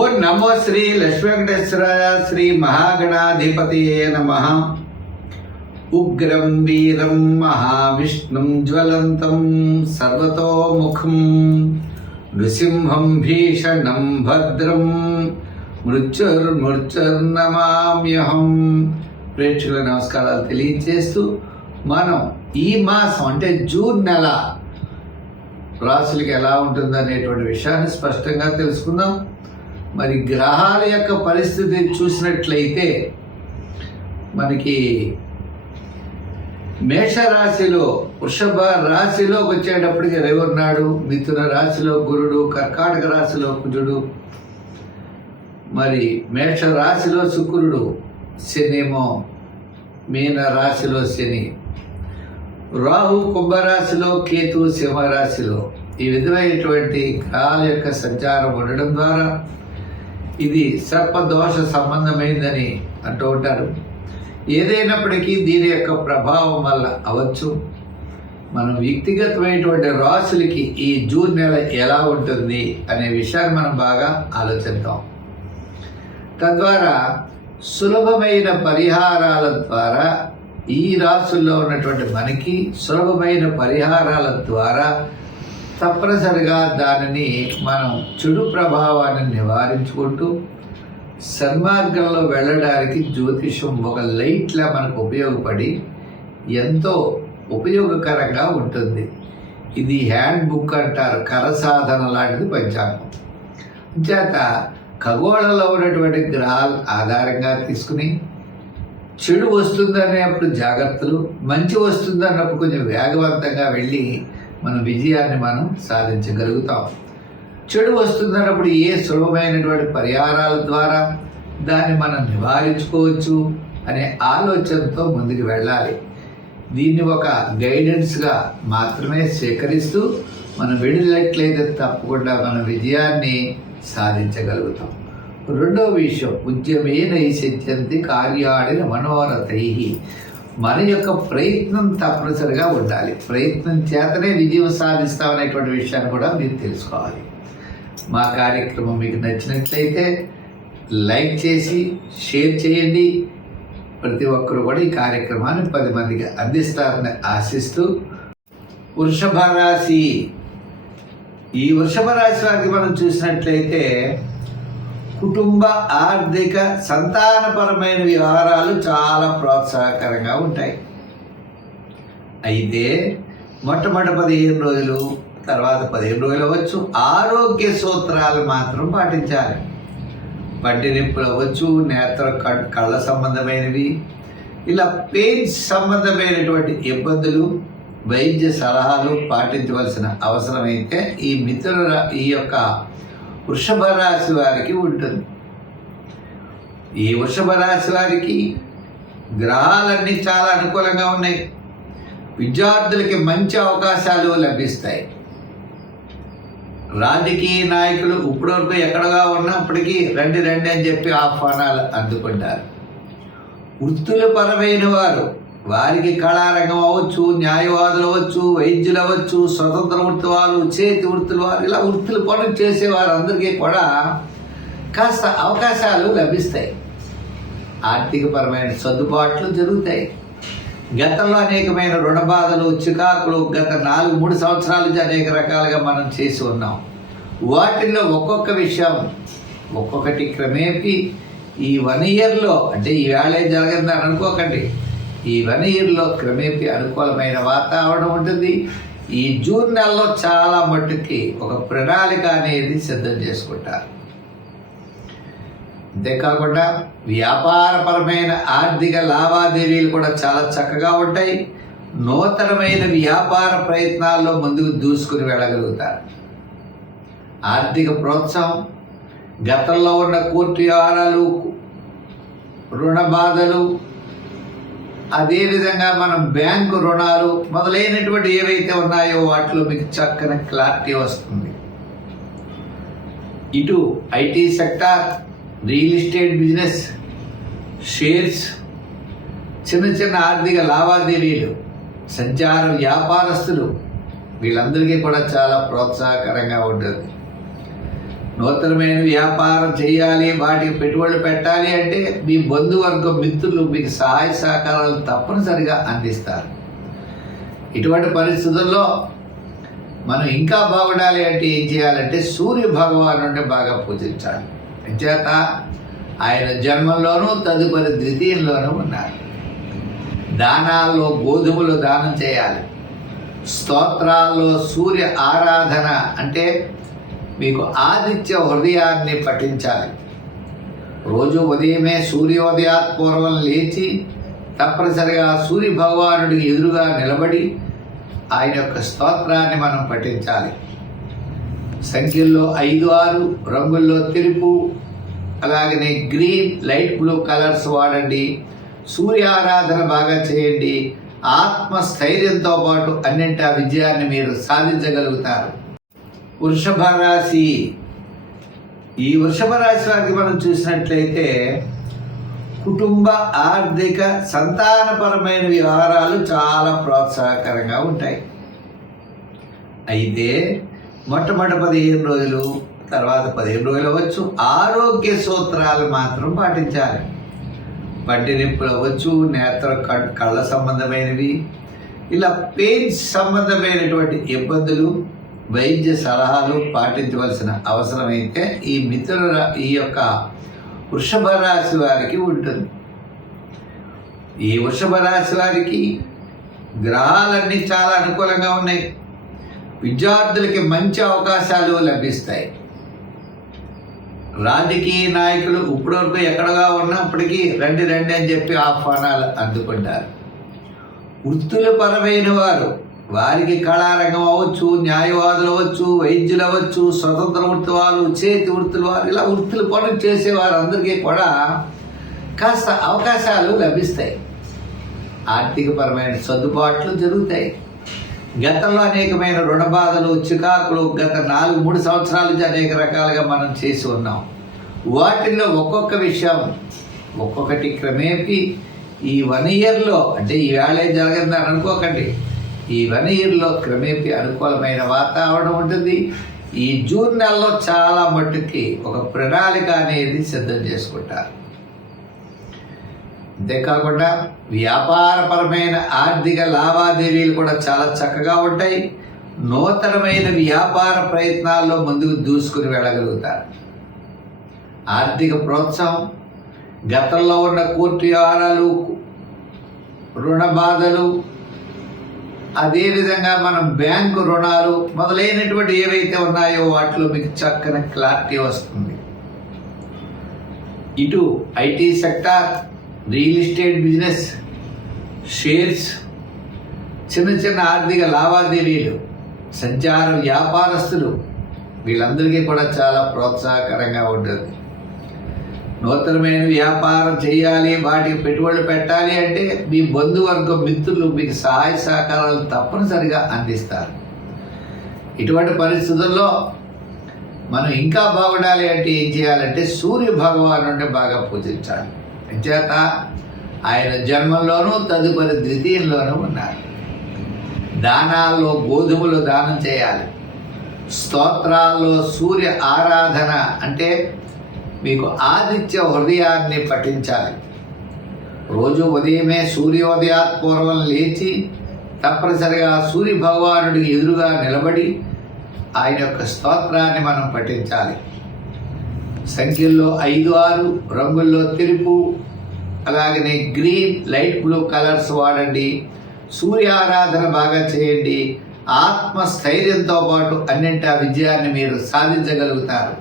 ఓం నమో శ్రీ లక్ష్మీ వెంకటేశ్వరాయ శ్రీ మహాగణాధిపతియే నమః. ఉగ్రం వీరం మహావిష్ణుం జ్వలంతం సర్వతోముఖం నృసింహం భీషణం భద్రం మృత్యుర్నమామ్యహం. ప్రేక్షకుల నమస్కారాలు తెలియజేస్తూ మనం ఈ మాసం అంటే జూన్ నెల రాశులకి ఎలా ఉంటుందనేటువంటి విషయాన్ని స్పష్టంగా తెలుసుకుందాం. మరి గ్రహాల యొక్క పరిస్థితి చూసినట్లయితే మనకి మేషరాశిలో వృషభ రాశిలోకి వచ్చేటప్పటికి రవి ఉన్నాడు, మిథున రాశిలో గురుడు, కర్కాటక రాశిలో కుజుడు, మరి మేష రాశిలో శుక్రుడు, శనేమో మీన రాశిలో శని, రాహు కుంభరాశిలో, కేతు సింహరాశిలో. ఈ విధమైనటువంటి గ్రహాల యొక్క సంచారం ఉండడం ద్వారా ఇది సర్పదోష సంబంధమైందని అంటూ ఉంటారు. ఏదైనప్పటికీ దీని యొక్క ప్రభావం వల్ల అవచ్చు మనం వ్యక్తిగతమైనటువంటి రాశులకి ఈ జూన్ నెల ఎలా ఉంటుంది అనే విషయాన్ని మనం బాగా ఆలోచిద్దాం. తద్వారా సులభమైన పరిహారాల ద్వారా ఈ రాశుల్లో ఉన్నటువంటి మనకి సులభమైన పరిహారాల ద్వారా తప్పనిసరిగా దానిని మనం చెడు ప్రభావాన్ని నివారించుకుంటూ సన్మార్గంలో వెళ్ళడానికి జ్యోతిషం ఒక లైట్లా మనకు ఉపయోగపడి ఎంతో ఉపయోగకరంగా ఉంటుంది. ఇది హ్యాండ్ బుక్ అంటారు, కరసాధన లాంటిది పంచాంగం. చేత ఖగోళంలో ఉన్నటువంటి గ్రహాల ఆధారంగా తీసుకుని చెడు వస్తుందనేప్పుడు జాగ్రత్తలు, మంచి వస్తుందన్నప్పుడు కొంచెం వేగవంతంగా వెళ్ళి మన విజయాన్ని మనం సాధించగలుగుతాం. చెడు వస్తుందన్నప్పుడు ఏ సులభమైనటువంటి పరిహారాల ద్వారా దాన్ని మనం నివారించుకోవచ్చు అనే ఆలోచనతో ముందుకు వెళ్ళాలి. దీన్ని ఒక గైడెన్స్గా మాత్రమే స్వీకరిస్తూ మనం వెళ్ళినట్లయితే తప్పకుండా మన విజయాన్ని సాధించగలుగుతాం. రెండో విషయం, ఉద్యమేన సిద్ధ్యంతి కార్యాణి మనోరథై. మన యొక్క ప్రయత్నం తప్పనిసరిగా ఉండాలి. ప్రయత్నం చేతనే విజయం సాధిస్తామనేటువంటి విషయాన్ని కూడా మీరు తెలుసుకోవాలి. మా కార్యక్రమం మీకు నచ్చినట్లయితే లైక్ చేసి షేర్ చేయండి. ప్రతి ఒక్కరు కూడా ఈ కార్యక్రమాన్ని 10 మందికి అందిస్తారని ఆశిస్తూ, వృషభ రాశి, ఈ వృషభ రాశి వారికి మనం చూసినట్లయితే కుటుంబ, ఆర్థిక, సంతానపరమైన వ్యవహారాలు చాలా ప్రోత్సాహకరంగా ఉంటాయి. అయితే మొట్టమొదటి 15 రోజులు, తర్వాత 15 రోజులు అవ్వచ్చు, ఆరోగ్య సూత్రాలు మాత్రం పాటించాలి. పంటి నొప్పులు అవ్వచ్చు, నేత్ర కళ్ళ సంబంధమైనవి, ఇలా పెయిన్స్ సంబంధమైనటువంటి ఇబ్బందులు, వైద్య సలహాలు పాటించవలసిన అవసరమైతే ఈ యొక్క వృషభ రాశి వారికి ఉంటుంది. ఈ వృషభ రాశి వారికి గ్రహాలన్నీ చాలా అనుకూలంగా ఉన్నాయి. విద్యార్థులకి మంచి అవకాశాలు లభిస్తాయి. రాజకీయ నాయకులు ఇప్పటివరకు ఎక్కడగా ఉన్నప్పటికీ రండి రండి అని చెప్పి ఆహ్వానాలు అందుకుంటారు. వృత్తుల పరమైన వారికి కళారంగం అవ్వచ్చు, న్యాయవాదులు అవ్వచ్చు, వైద్యులు అవ్వచ్చు, స్వతంత్ర వృత్తి వారు, చేతి వృత్తుల వారు, ఇలా వృత్తుల పనులు చేసేవారు అందరికీ కూడా కాస్త అవకాశాలు లభిస్తాయి. ఆర్థికపరమైన సర్దుబాట్లు జరుగుతాయి. గతంలో అనేకమైన రుణ బాధలు, చికాకులు గత 4-3 సంవత్సరాల నుంచి అనేక రకాలుగా మనం చేసి ఉన్నాం. వాటిల్లో ఒక్కొక్క విషయం ఒక్కొక్కటి క్రమేపీ ఈ 1 ఇయర్లో, అంటే ఈ వేళ జరగదని అనుకోకండి, ఈ 1 ఇయర్లో క్రమేపీ అనుకూలమైన వాతావరణం ఉంటుంది. ఈ జూన్ నెలలో చాలా మట్టుకి ఒక ప్రణాళిక అనేది సిద్ధం చేసుకుంటారు. అంతేకాకుండా వ్యాపారపరమైన ఆర్థిక లావాదేవీలు కూడా చాలా చక్కగా ఉంటాయి. నూతనమైన వ్యాపార ప్రయత్నాల్లో ముందుకు దూసుకుని వెళ్ళగలుగుతారు. ఆర్థిక ప్రోత్సాహం, గతంలో ఉన్న కోర్టు వ్యవహారాలు, రుణ బాధలు, అదేవిధంగా మనం బ్యాంకు రుణాలు మొదలైనటువంటి ఏవైతే ఉన్నాయో వాటిలో మీకు చక్కని క్లారిటీ వస్తుంది. ఇటు IT sector, real estate business, shares, చిన్న చిన్న ఆర్థిక లావాదేవీలు, సంచార వ్యాపారస్తులు, వీళ్ళందరికీ కూడా చాలా ప్రోత్సాహకరంగా ఉంటుంది. నూతనమైన వ్యాపారం చేయాలి, వాటికి పెట్టుబడులు పెట్టాలి అంటే మీ బంధువర్గం మిత్రులు మీకు సహాయ సహకారాలు తప్పనిసరిగా అందిస్తారు. ఇటువంటి పరిస్థితుల్లో మనం ఇంకా బాగుండాలి అంటే ఏం చేయాలంటే సూర్య భగవానుడిని బాగా పూజించాలి. అంచేత ఆయన జన్మంలోనూ తదుపరి ద్వితీయంలోనూ ఉన్నారు. దానాల్లో గోధుమలు దానం చేయాలి. స్తోత్రాల్లో సూర్య ఆరాధన అంటే మీకు ఆదిత్య హృదయాన్ని పఠించాలి. రోజు ఉదయమే సూర్యోదయాత్పూర్వం లేచి తప్పనిసరిగా సూర్య భగవానుడికి ఎదురుగా నిలబడి ఆయన యొక్క స్తోత్రాన్ని మనం పఠించాలి. సంఖ్యల్లో 5, 6, రంగుల్లో తెలుపు, అలాగనే గ్రీన్, లైట్ బ్లూ కలర్స్ వాడండి. సూర్య ఆరాధన బాగా చేయండి. ఆత్మస్థైర్యంతో పాటు అన్నింటి విజయాన్ని మీరు సాధించగలుగుతారు. వృషభ రాశి. ఈ వృషభ రాశి వారికి మనం చూసినట్లయితే కుటుంబ, ఆర్థిక, సంతానపరమైన వ్యవహారాలు చాలా ప్రోత్సాహకరంగా ఉంటాయి. అయితే మొట్టమొదటి 15 రోజులు, తర్వాత 15 రోజులు అవ్వచ్చు, ఆరోగ్య సూత్రాలు మాత్రం పాటించాలి. పంటి నొప్పులు అవ్వచ్చు, కళ్ళ సంబంధమైనవి, ఇలా పెయిన్స్ సంబంధమైనటువంటి ఇబ్బందులు, వైద్య సలహాలు పాటించవలసిన అవసరమైతే ఈ యొక్క వృషభ రాశి వారికి ఉంటుంది. ఈ వృషభ రాశి వారికి గ్రహాలన్నీ చాలా అనుకూలంగా ఉన్నాయి. విద్యార్థులకి మంచి అవకాశాలు లభిస్తాయి. రాజకీయ నాయకులు ఇప్పటివరకు ఎక్కడగా ఉన్నప్పటికీ రండి అని చెప్పి ఆహ్వానాలు అందుకుంటారు. వృత్తుల పరమైన వారికి కళారంగం అవ్వచ్చు, న్యాయవాదులు అవ్వచ్చు, వైద్యులు అవ్వచ్చు, స్వతంత్ర వృత్తి వారు, చేతి వృత్తుల వారు, ఇలా వృత్తుల పనులు చేసేవారు అందరికీ కూడా కాస్త అవకాశాలు లభిస్తాయి. ఆర్థికపరమైన సర్దుబాట్లు జరుగుతాయి. గతంలో అనేకమైన రుణ బాధలు, చికాకులు గత 4-3 సంవత్సరాల నుంచి అనేక రకాలుగా మనం చేసి ఉన్నాం. వాటిల్లో ఒక్కొక్క విషయం ఒక్కొక్కటి క్రమేపీ ఈ 1 ఇయర్లో, అంటే ఈ వేళే జరగదని అనుకోకండి, ఈ 1 ఇయర్లో క్రమేపీ అనుకూలమైన వాతావరణం ఉంటుంది. ఈ జూన్ నెలలో చాలా మట్టుకి ఒక ప్రణాళిక అనేది సిద్ధం చేసుకుంటారు. అంతేకాకుండా వ్యాపారపరమైన ఆర్థిక లావాదేవీలు కూడా చాలా చక్కగా ఉంటాయి. నూతనమైన వ్యాపార ప్రయత్నాల్లో ముందుకు దూసుకుని వెళ్ళగలుగుతారు. ఆర్థిక ప్రోత్సాహం, గతంలో ఉన్న కోర్టు వ్యవహారాలు, రుణ బాధలు, అదేవిధంగా మనం బ్యాంకు రుణాలు మొదలైనటువంటి ఏవైతే ఉన్నాయో వాటిలో మీకు చక్కని క్లారిటీ వస్తుంది. ఇటు IT sector, real estate business, shares, చిన్న ఆర్థిక లావాదేవీలు, సంచార వ్యాపారస్తులు, వీళ్ళందరికీ కూడా చాలా ప్రోత్సాహకరంగా ఉంటుంది. నూతనమైన వ్యాపారం చేయాలి, వాటికి పెట్టుబడులు పెట్టాలి అంటే మీ బంధువర్గం మిత్రులు మీకు సహాయ సహకారాలు తప్పనిసరిగా అందిస్తారు. ఇటువంటి పరిస్థితుల్లో మనం ఇంకా బాగుండాలి అంటే ఏం చేయాలంటే సూర్య భగవానుడిని బాగా పూజించాలి. అంచేత ఆయన జన్మంలోనూ తదుపరి ద్వితీయంలోనూ ఉన్నారు. దానాల్లో గోధుమలు దానం చేయాలి. స్తోత్రాల్లో సూర్య ఆరాధన అంటే మీకు ఆదిత్య హృదయాన్ని పఠించాలి. రోజు ఉదయమే సూర్యోదయాత్పూర్వం లేచి తప్పనిసరిగా సూర్య భగవానుడికి ఎదురుగా నిలబడి ఆయన యొక్క స్తోత్రాన్ని మనం పఠించాలి. సంఖ్యల్లో 5, 6, రంగుల్లో తెలుపు, అలాగనే గ్రీన్, లైట్ బ్లూ కలర్స్ వాడండి. సూర్య ఆరాధన బాగా చేయండి. ఆత్మస్థైర్యంతో పాటు అన్నింటి విజయాన్ని మీరు సాధించగలుగుతారు.